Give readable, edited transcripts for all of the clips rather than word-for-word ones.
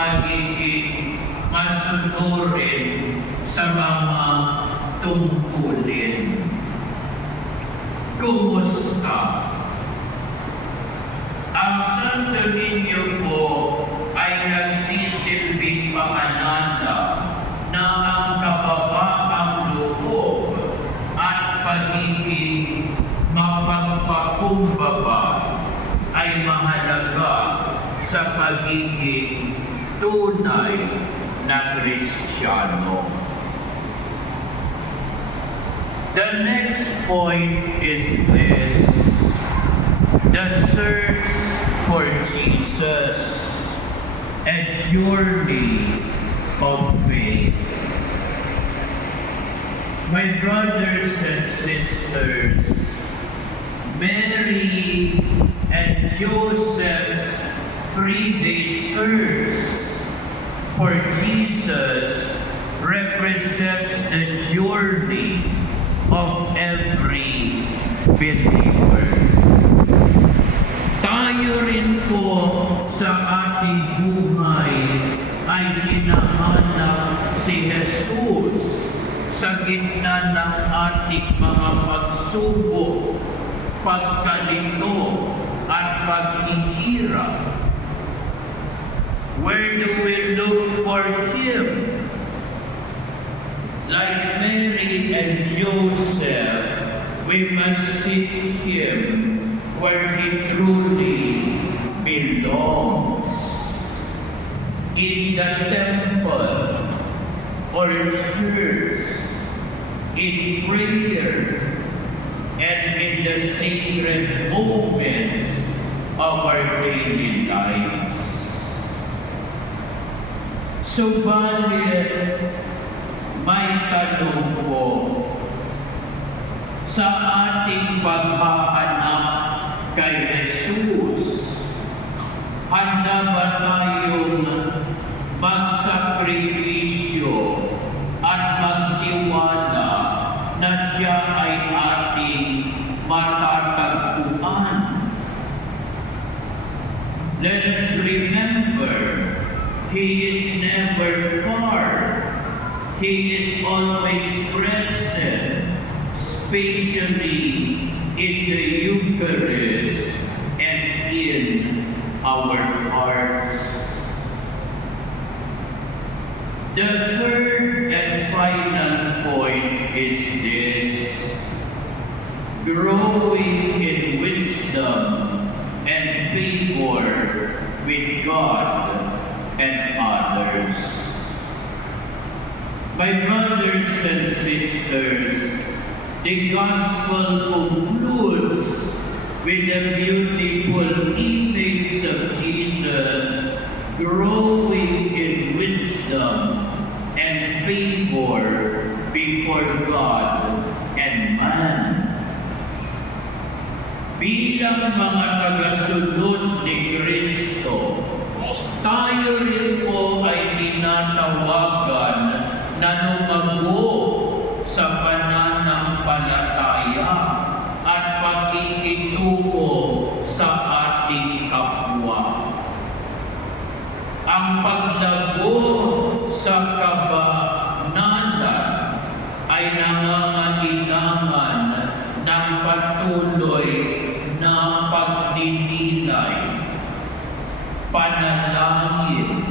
pagiging masunurin sa mga tungkulin. Kumusta? Ang Santo Niño po ay nagsisilbing paalala na ang kababaang loob at pagiging mapagpakumbaba ay mahalaga sa pagiging tunay na Kristiyano. The next point is this: the search for Jesus, a journey of faith. My brothers and sisters, Mary and Joseph's 3-day search for Jesus represents the journey of every believer. Tayo rin po sa ating buhay ay hinahanap si Jesus sa gitna ng ating mga pagsubok, pagkalito at pagsisira. Where do we look for Him? Like Mary and Joseph, we must seek Him where He truly belongs. In the temple or church, in prayer, and in the sacred moments of our daily lives. Subalit, may tanong po, sa ating paghahanap kay Jesus, handa ba tayong magsakripisyo at magtiwala na Siya ay ating matatagpuan? Let's remember, He is never far. He is always present, especially in the Eucharist and in our hearts. The third and final point is this: growing in wisdom and favor with God and others. My brothers and sisters, the Gospel concludes with a beautiful image of Jesus growing in wisdom and favor before God and man. Bilang mga tagasunod ni Kristo, tayo rin po ay tinatawagan na lumago sa pananampalataya at pakikitungo sa ating kapwa. Ang paglago sa kabanalan ay nangangailangan ng patuloy na pagninilay, panalangin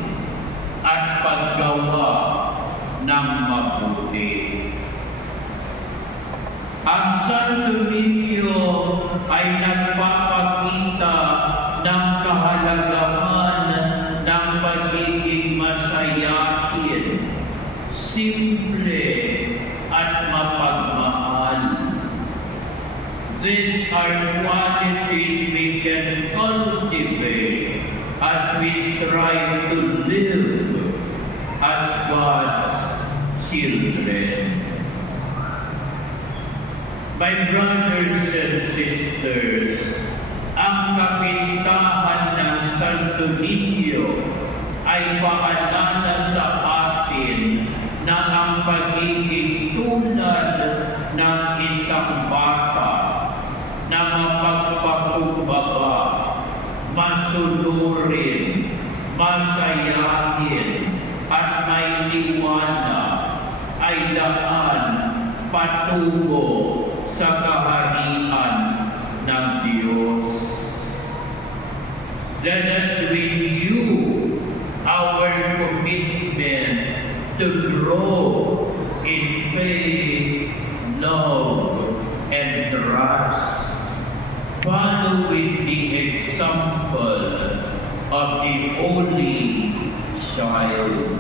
at paggawa ng mabuti. Ang Santo Niño ay nagpapakita ng kahalagahan ng pagiging masayahin, simple at mapagmahal. These are qualities we can cultivate as we strive to live as God's children. My brothers and sisters, ang kapistahan ng Santo Niño ay paalala sa atin na ang pagiging tulad ng isang bata na mapagpakumbaba, masunurin, masaya gayahin at may liwanag ay daan patungo sa kaharian ng Diyos. Let us renew our commitment to grow in faith, love, and trust, following the example of the Holy Child.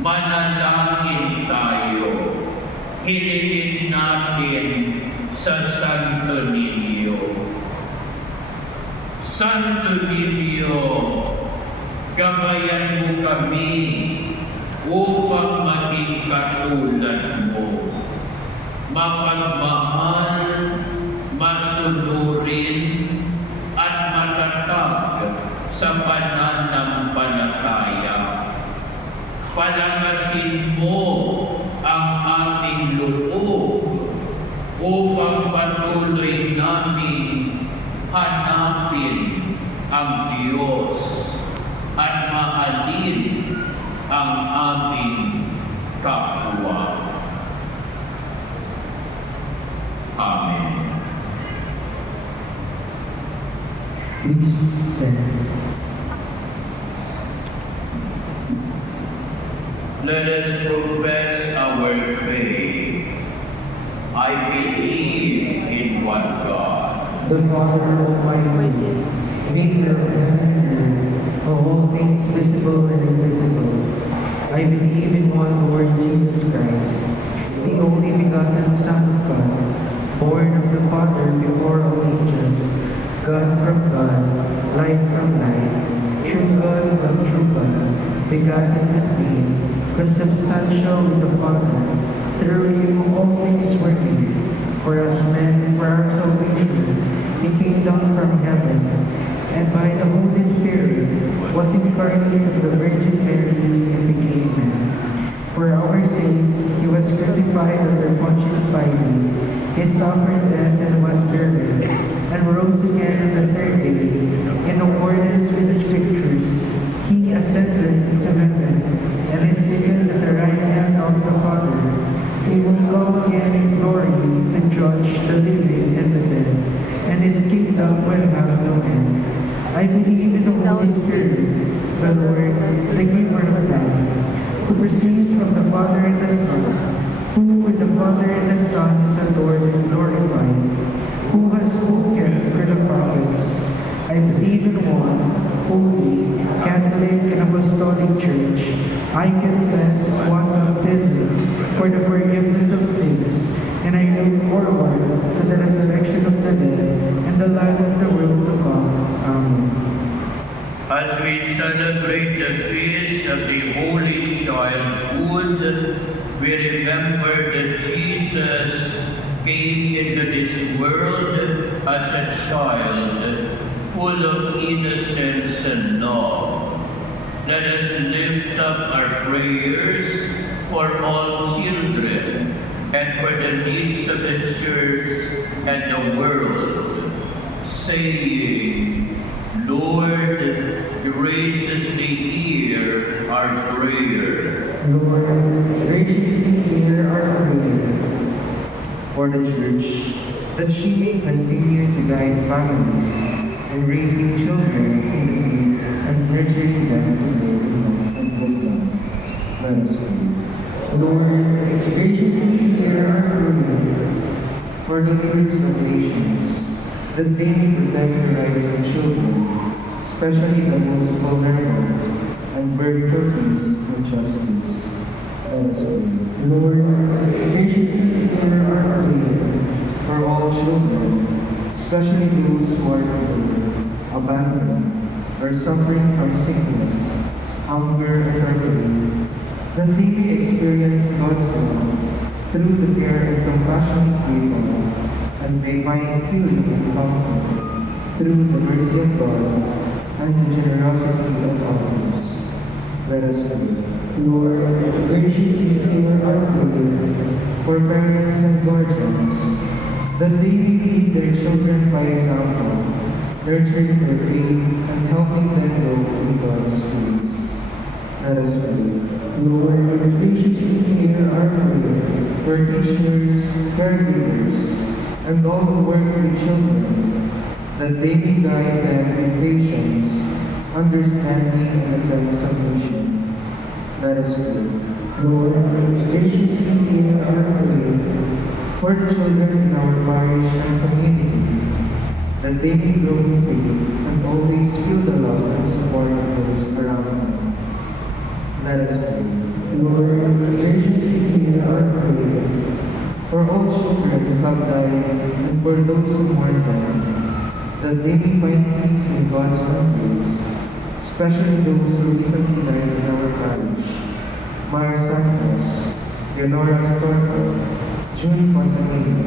Manalangin tayo, hilingin natin sa Santo Niño. Santo Niño, gabayan mo kami upang maging katulad mo, mapagmahal, masunurin, at matatag sa pananampalataya. Palakasin mo ang ating loob upang patuloy namin hanapin ang Diyos at mahalin ang aming kapwa. Amen. Please stand. Let us profess our faith. I believe in one God, The Father Almighty, maker of heaven and earth, of all things visible and invisible. I believe in one Lord Jesus Christ, the only begotten Son of God, born of the Father before all ages, God from God, light from light, true God from true God, begotten and made, consubstantial with the Father. Through him all things were made. For us men and for our salvation, he came down from heaven, and by the Holy Spirit was incarnate of the Virgin Mary and became man. For our sake, he was crucified under Pontius Pilate. He suffered death and was buried, and rose again on the third day. In accordance with the Scriptures, he ascended into heaven, and is seated at the right hand of the Father. He will come again in glory to judge the living and the dead, and his kingdom will have no end. I believe in the Holy Spirit, the Lord, the giver of life, who proceeds from the Father and the Son, who with the Father and the Son is adored and glorified, who has spoken for the prophets. I believe in one holy, Catholic, and Apostolic Church. I confess one baptism for the forgiveness of sins, and I look forward to the resurrection of the dead and the life of the world to come. Amen. as we celebrate the feast of the Holy Childhood, we remember that Jesus came into this world as a child, full of innocence and love. Let us lift up our prayers for all children and for the needs of the Church and the world, saying, Lord, graciously hear our prayer. Lord, graciously hear our prayer. For the Church, that she may continue to guide families in raising children in the faith and nurturing them to live in love and wisdom. Let us pray. Lord, graciously hear our prayer. For the leaders of nations, that they may protect the rights of children, especially the most vulnerable, and work for peace and justice. Let us pray. Lord, graciously hear our prayer for all children, especially those who are poor, abandoned, or suffering from sickness, hunger, and hurting, that they may experience God's love through the care and compassion of people, and may find purity and comfort through the mercy of God and the generosity of others. Let us pray. Lord, graciously hear our prayer for parents and guardians, that they may lead their children by example, nurturing their faith and helping them grow in God's ways. Let us pray. Lord, graciously hear our prayer for teachers, caregivers, and all who work with children, that they may guide them in patience, understanding, and a sense of mission. Let us pray. Lord, graciously hear our prayer for the children in our parish and community, that they may grow in faith and always feel the love and support of those around them. Let us pray. Lord, graciously hear our prayer for all children who have died and for those who mourn them, that they may find peace in God's embrace, especially those who recently died in our parish. Mara Santos, Leonora Storco, June Fontanillo,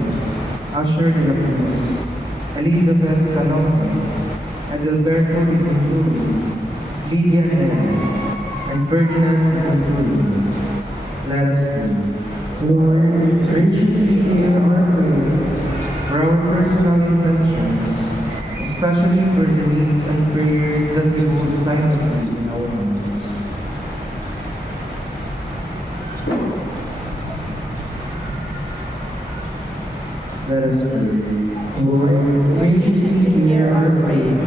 Asher de la Cruz, Elizabeth Calonge, and Alberto Vicenturi, Lydia N., and Ferdinand Anturi. Let us pray. Lord, graciously hear our prayer for our personal intentions, especially for the needs and prayers that we hold silently in our hearts. Let us pray. Lord, graciously hear our prayer.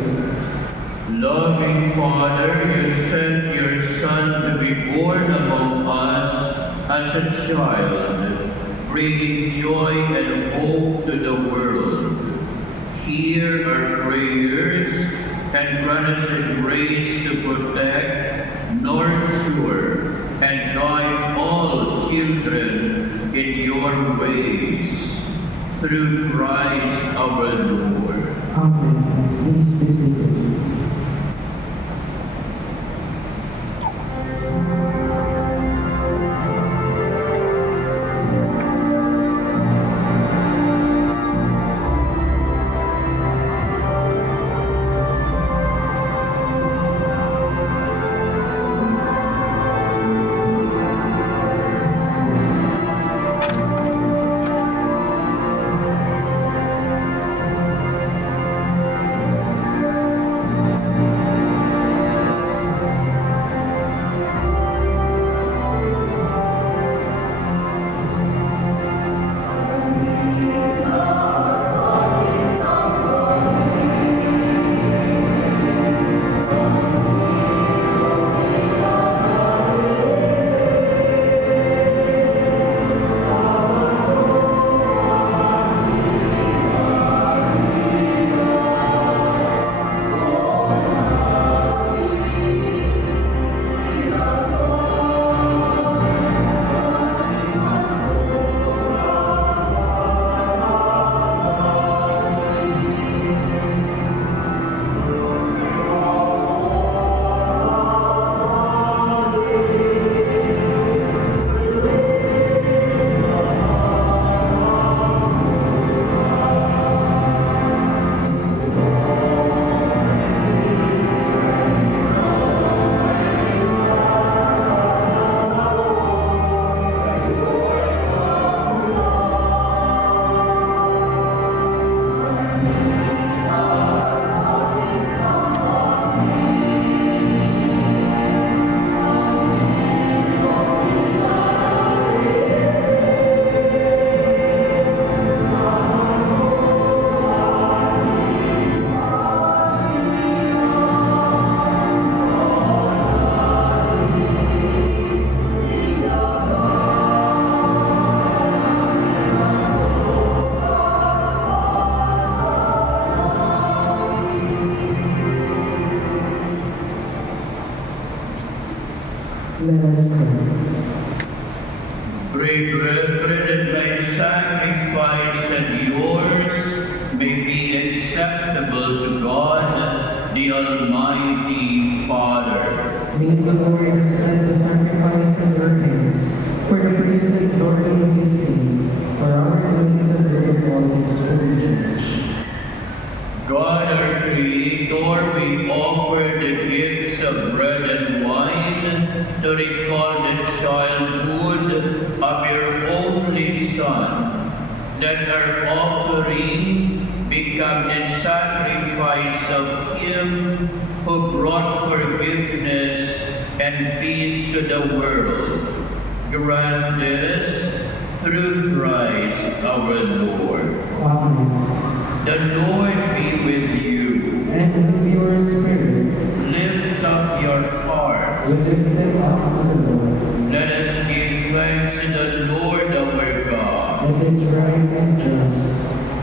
Loving Father, you sent your Son to be born among us as a child, bringing joy and hope to the world. Hear our prayers and grant us the grace to protect, nurture, and guide all children in your ways. Through Christ our Lord. Amen. Please be seated. Let us pray. Great brethren, my sacrifice and yours may be acceptable to God, the Almighty Father. May the Lord accept the sacrifice of your hands for the praise and glory of his name, for our good and the good of all his holy church. God our Creator, we offer the gifts of bread and wine to recall the childhood of your only Son, that our offering become the sacrifice of Him who brought forgiveness and peace to the world. Grant this through Christ our Lord. Amen. The Lord be with you. And with your spirit, Lift up your heart. we lift them up to the Lord. Let us give thanks to the Lord our God. It is right and just.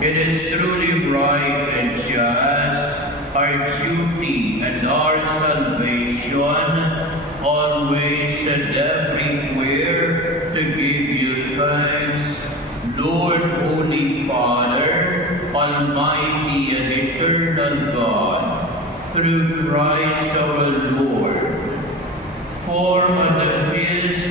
It is truly right and just, our duty and our salvation, always and everywhere, to give you thanks, Lord, Holy Father, Almighty and eternal God, through Christ our Lord. For on the hills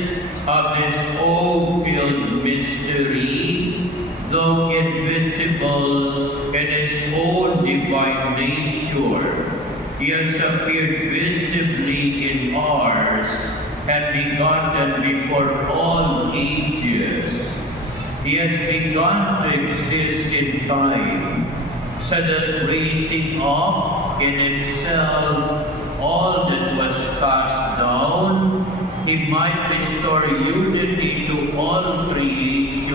of this awe-filled mystery, though invisible in His own divine nature, He has appeared visibly in ours and begotten before all ages. He has begun to exist in time, so that raising up in Himself all that was cast down, He might restore unity to all creation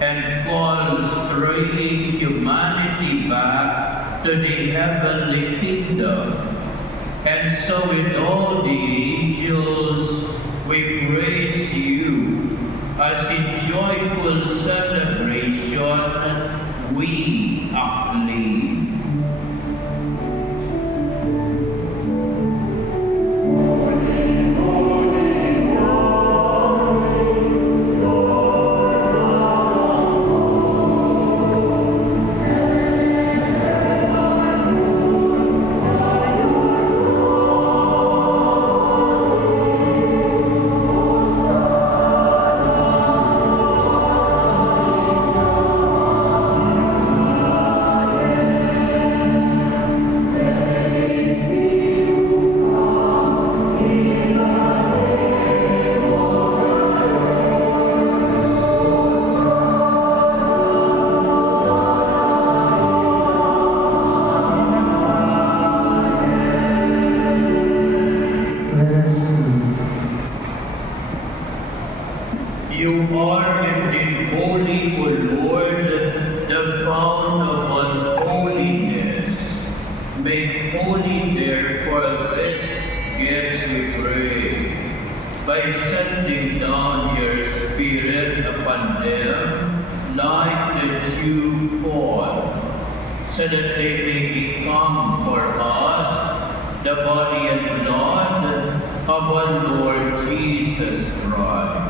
and call straying humanity back to the heavenly kingdom. And so with all the angels we praise you, as in joyful celebration we acclaim. You are indeed holy, O Lord, the fount of all holiness. Make holy, therefore, this gifts we pray, by sending down your Spirit upon them like the dew fall, so that they may become for us the body and blood of our Lord Jesus Christ.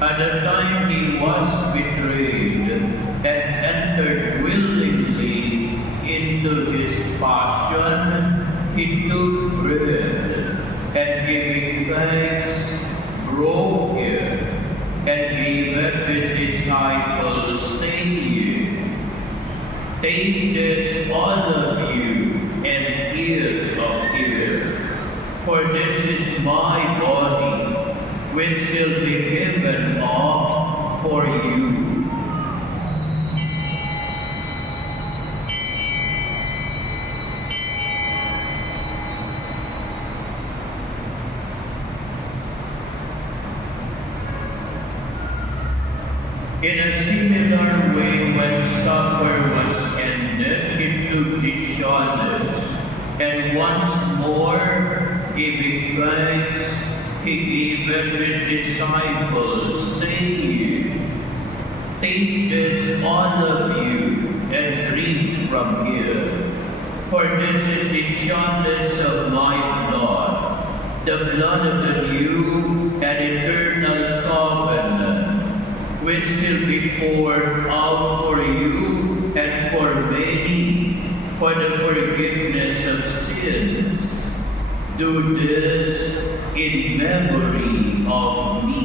At the time He was betrayed and entered willingly into His passion, He took bread and giving thanks, broke it, and gave it to His disciples, saying, "Take this, all of you, and eat of it, for this is my body, which shall be given up for you." In a similar way, when supper was ended, He took the chalice, and once more giving thanks, He gave it to His disciples, saying, "Take this, all of you, and drink from here, for this is the chalice of my blood, the blood of the new and eternal covenant, which shall be poured out for you and for many for the forgiveness of sins. Do this in memory of me."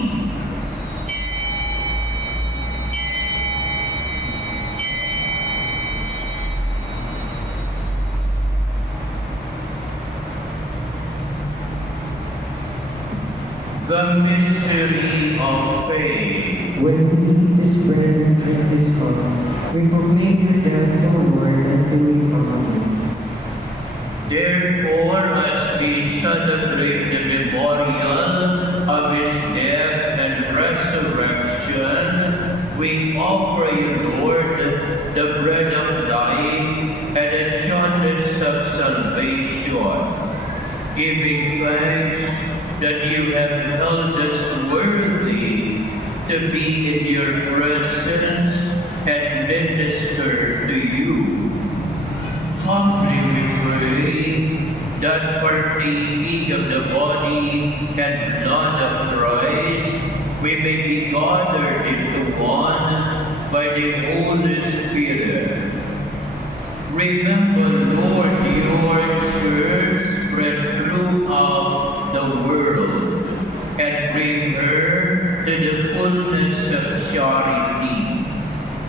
The mystery of faith. When we eat this bread and drink this cup, We proclaim your death, O Lord, until you come again. Therefore, as we celebrate the memorial of his death and resurrection, we offer you, Lord, the bread of life and the chalice of salvation, giving thanks that you have held us worthy to be in your presence and minister to you. Humbly we pray that partaking of the body and blood of Christ, we may be gathered into one by the Holy Spirit. Remember, Lord, your church spread throughout the world and bring her to the fullness of charity,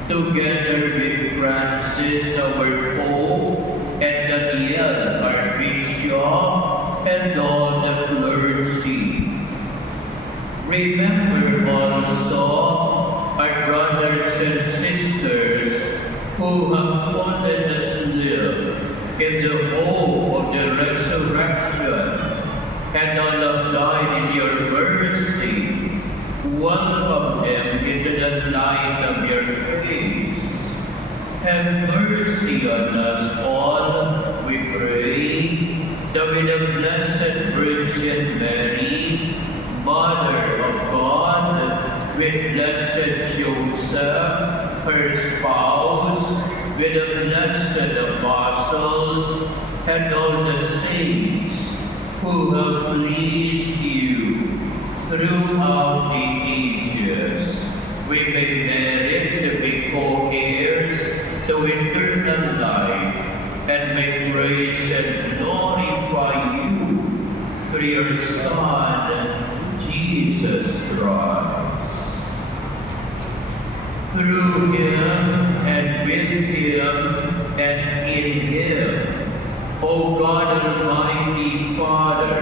together with Francis, our Pope, and Daniel, our Bishop, and all the clergy. Remember also our brothers and sisters who have fallen asleep in the hope of the resurrection, and all have died in your mercy. Welcome them into the light of your face. Have mercy on us all, we pray, that with the Blessed Virgin Mary, Mother of God, with Blessed Joseph, her spouse, with the blessed apostles, and all the saints who have pleased you throughout the ages, we may merit to be co-heirs to eternal life, and may praise and glorify you through your Son, Jesus Christ. Through him, and with him, and in him, O God Almighty Father,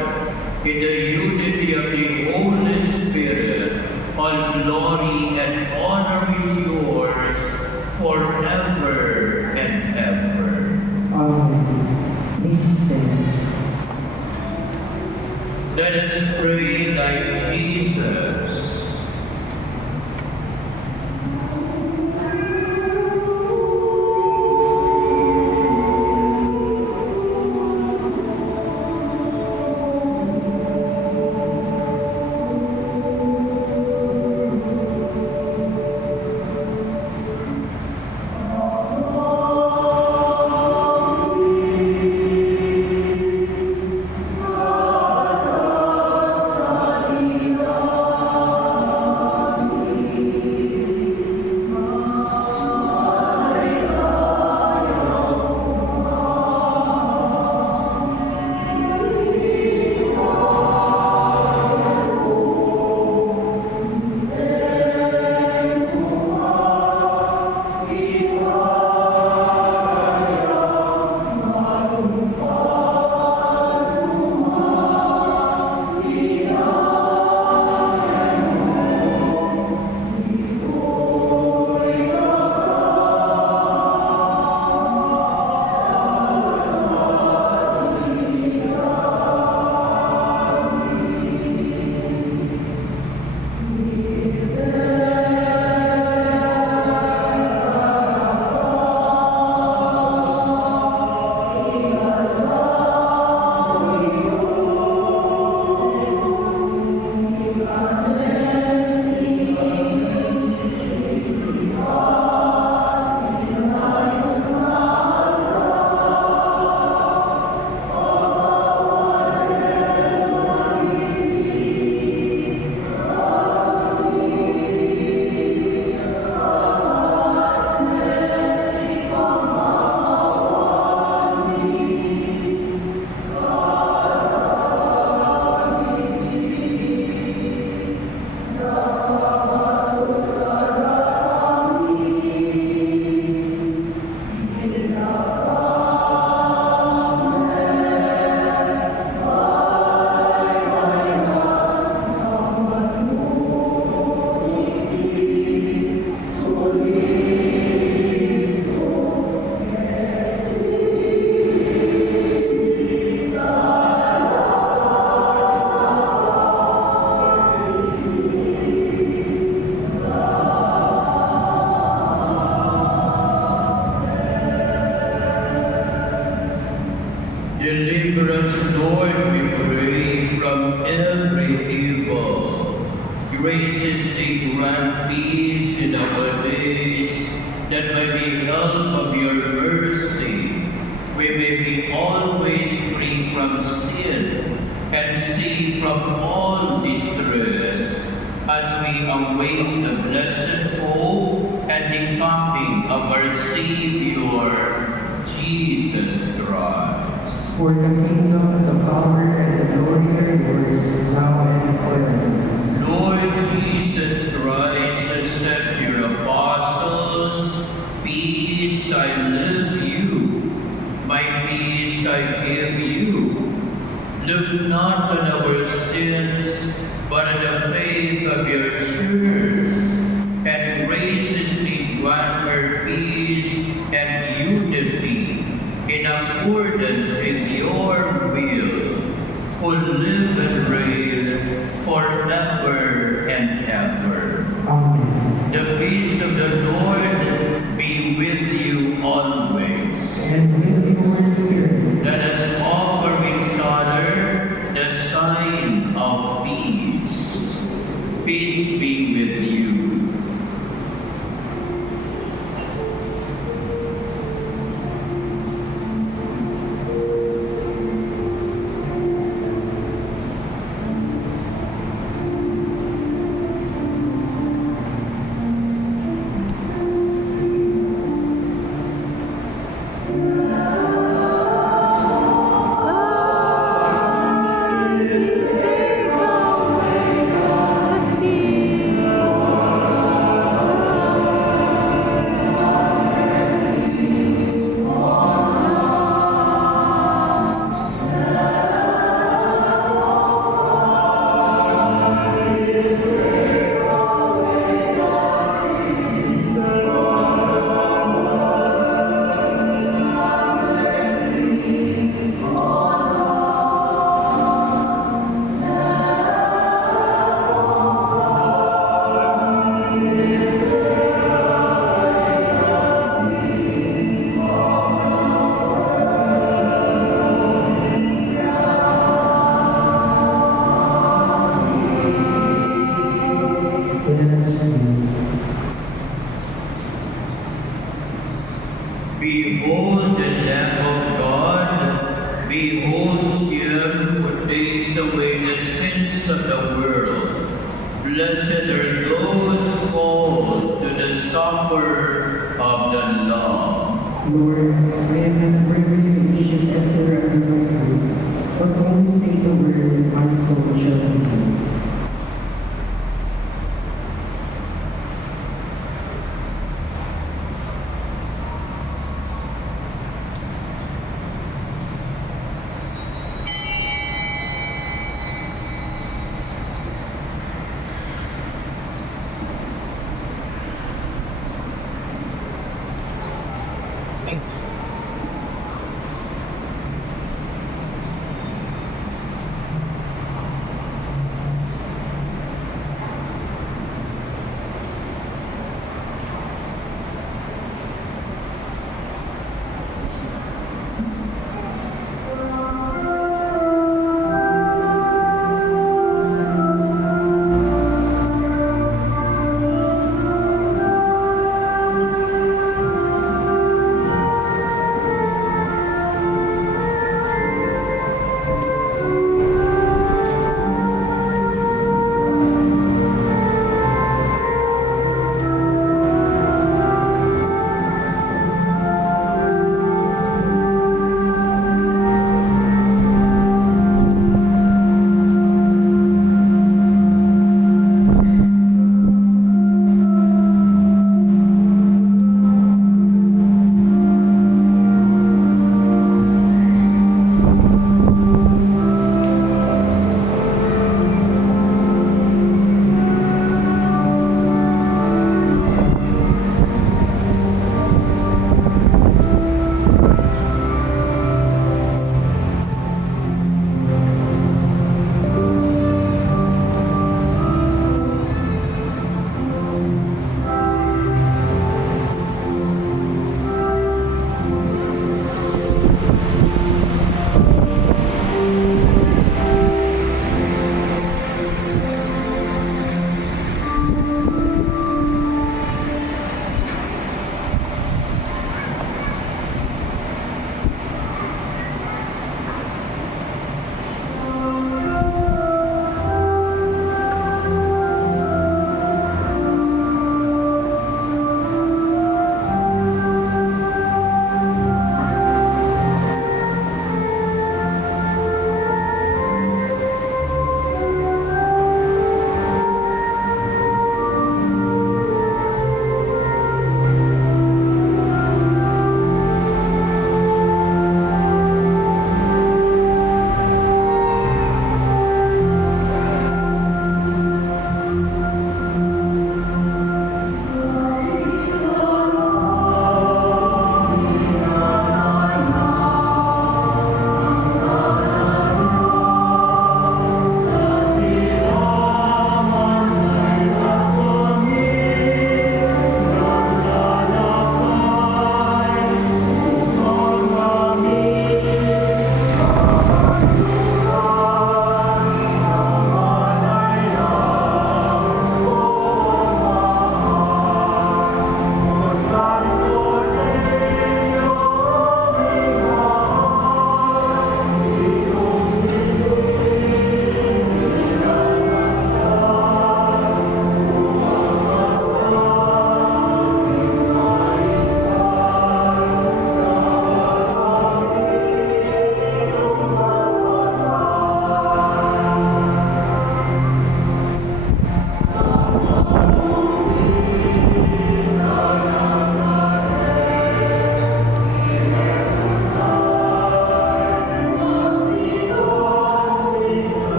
in the unity of the Holy Spirit, all glory and honor is yours forever and ever. Amen. Please stand. Let us pray like Jesus. peace in our days, that by the help of your mercy we may be always free from sin and see from all distress, as we await the blessed hope and the coming of our Savior, Jesus Christ. For the kingdom, the power, and the glory are yours, now and forever. Lord Jesus Christ, has said to your apostles, peace I leave you, my peace I give you. Look not on our sins, but on the faith of your church, and graciously grant her peace and unity in accordance with your will, who live and reign forever and ever. Amen. The peace of the Lord be with you always. And with your spirit, Let us offer each other the sign of peace. Peace be with you. let us pray. Behold the Lamb of God. Behold him who takes away the sins of the world. Blessed are those called to the supper of the Lamb. Lord, I am not worthy that you should enter under my roof, but only say the word, and my soul shall be healed.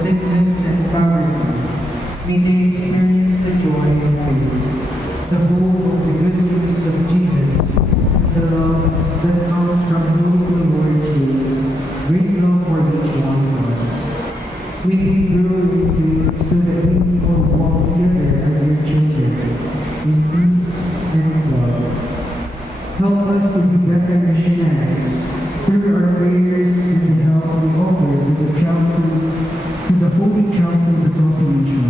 sickness and poverty, may they experience the joy of faith, the hope of the good news of Jesus, and the love that comes from whom the Lord said, great love for each one of us. We may grow in faith so that we all walk together as your children, in peace and in love. Help us to be better missionaries through our prayers and the help we offer to the Holy Childhood Association.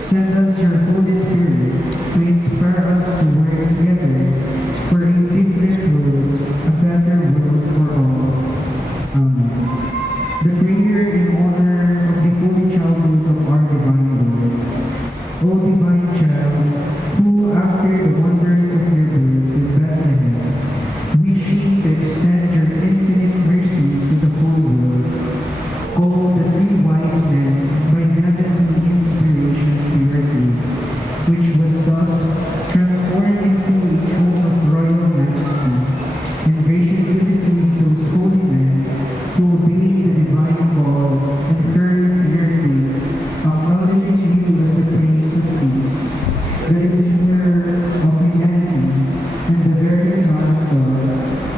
Send us your Holy Spirit to inspire us to work together for a different world, a better world for all. Amen. The prayer in honor of the Holy Childhood of our Divine Lord. O Divine Child, who after the wonders of your birth in Bethlehem, wish you to extend your infinite mercy to the whole world, call the three wise men by heavenly inspiration to your aid, which was thus transformed into a throne of royal majesty, and graciously received those holy men who obeyed the divine call and heard your faith, acknowledging you as the Prince of Peace, the Redeemer of humanity, and the very Son of God,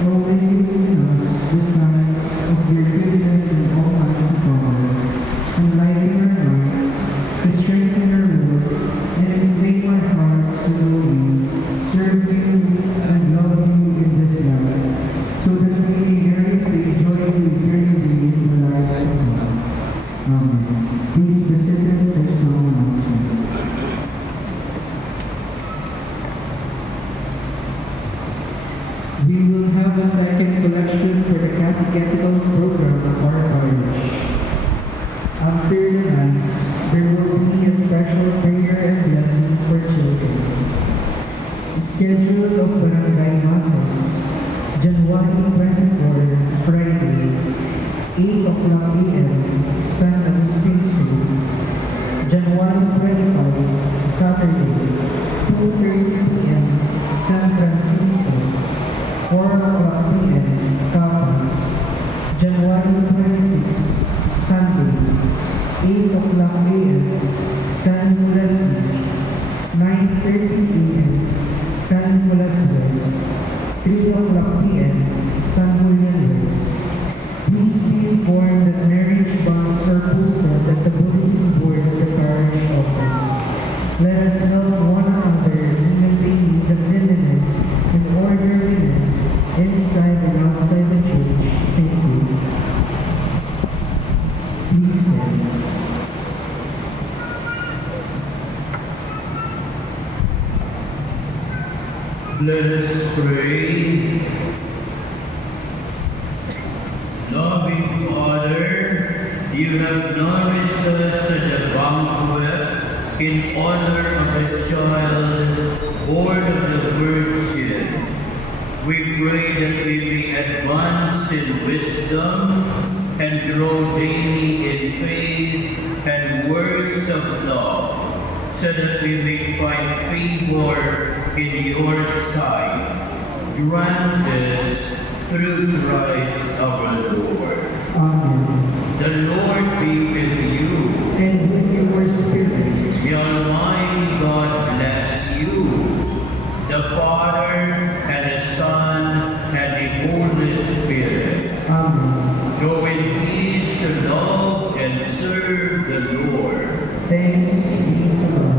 rolling in us the signs of your goodness and almighty power, enlighten our minds, to strengthen our wills, and inflame our hearts to know you, serve you, and love you in this life, so that we may yearn to enjoy you eternally in the life to come. Amen. Please be seated for some announcement. We will have a second collection for the catechetical program of our parish. After the Mass, there will be a special prayer and blessing for children. Schedule of Barangay Masses, January 24, Friday, 8 o'clock a.m., San Agustin School. January 25, Saturday, 2:30 p.m., San Francisco. 4 o'clock p.m., Capas. January 26, Sunday, 8 o'clock a.m., San Nicolas East. 9:30 a.m., San Nicolas West. 3 o'clock p.m., San Julian West. Please be informed that marriage bonds are posted at the bulletin board of the parish office. Let us help one another in maintaining the cleanliness and orderliness inside and outside the church. Thank you. Please stand. Let us pray. Loving Father, you have nourished us at the banquet in honor of a child born of the Virgin. We pray that we may advance in wisdom and grow daily in faith and words of love, so that we may find favor in your sight. Grant this through Christ our Lord. Amen. The Lord be with you. And with your spirit. The Almighty God bless you, the Father, and the Son, and the Holy Spirit. Amen. Go in peace to love and serve the Lord. Thanks be to God.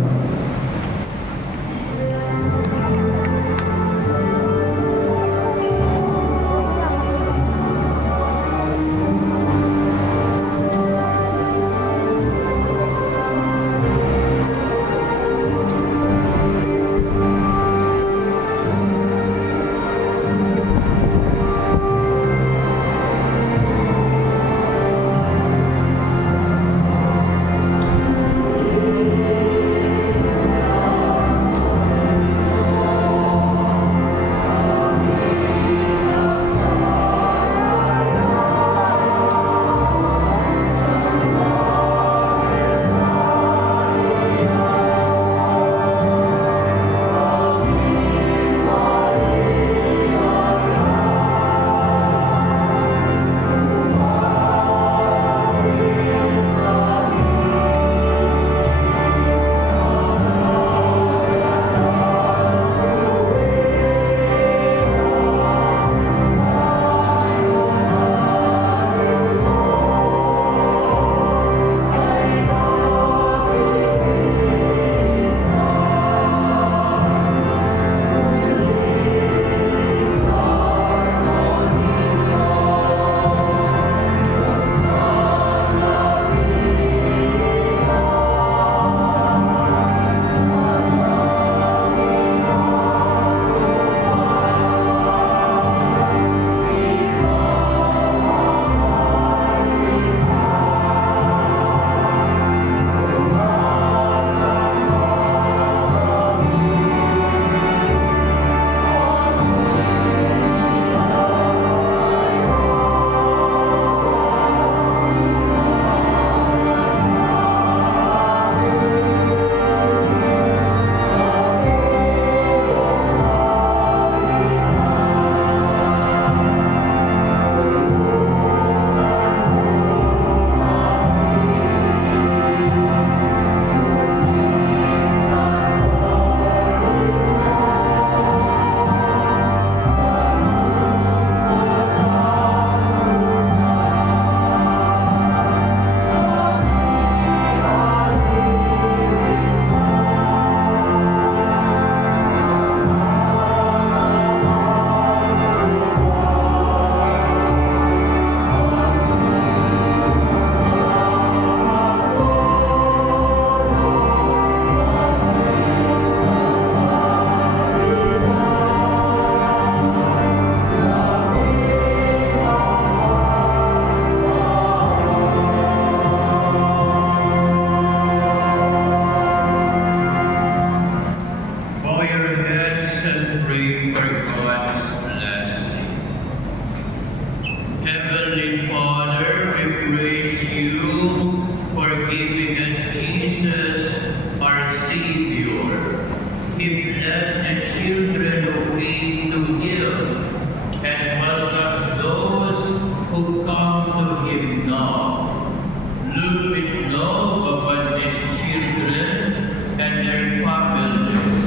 with love upon these children and their families.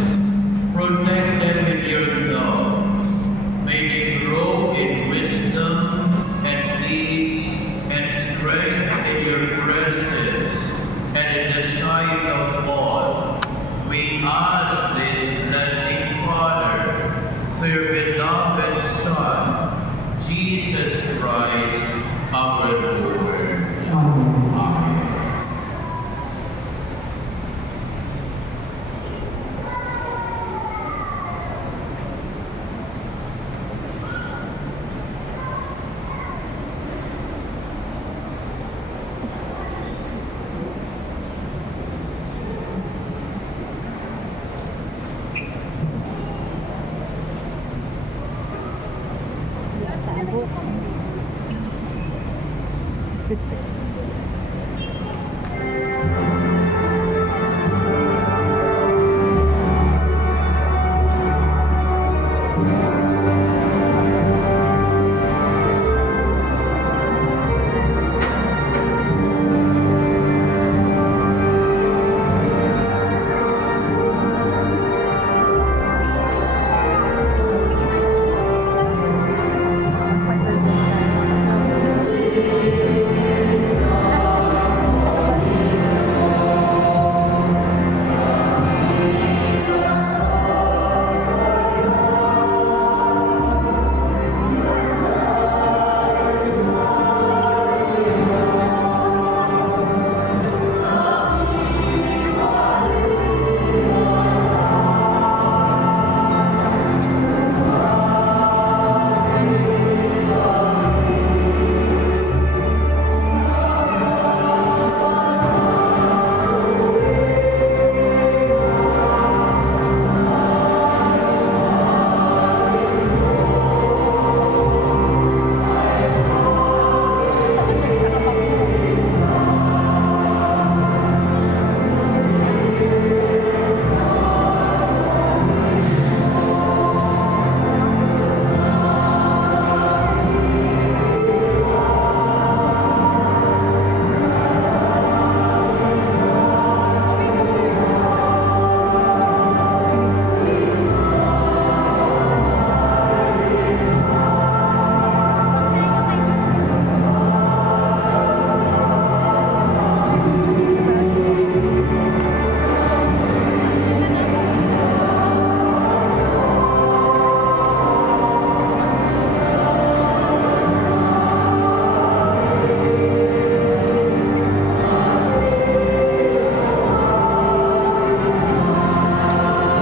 Protect them with your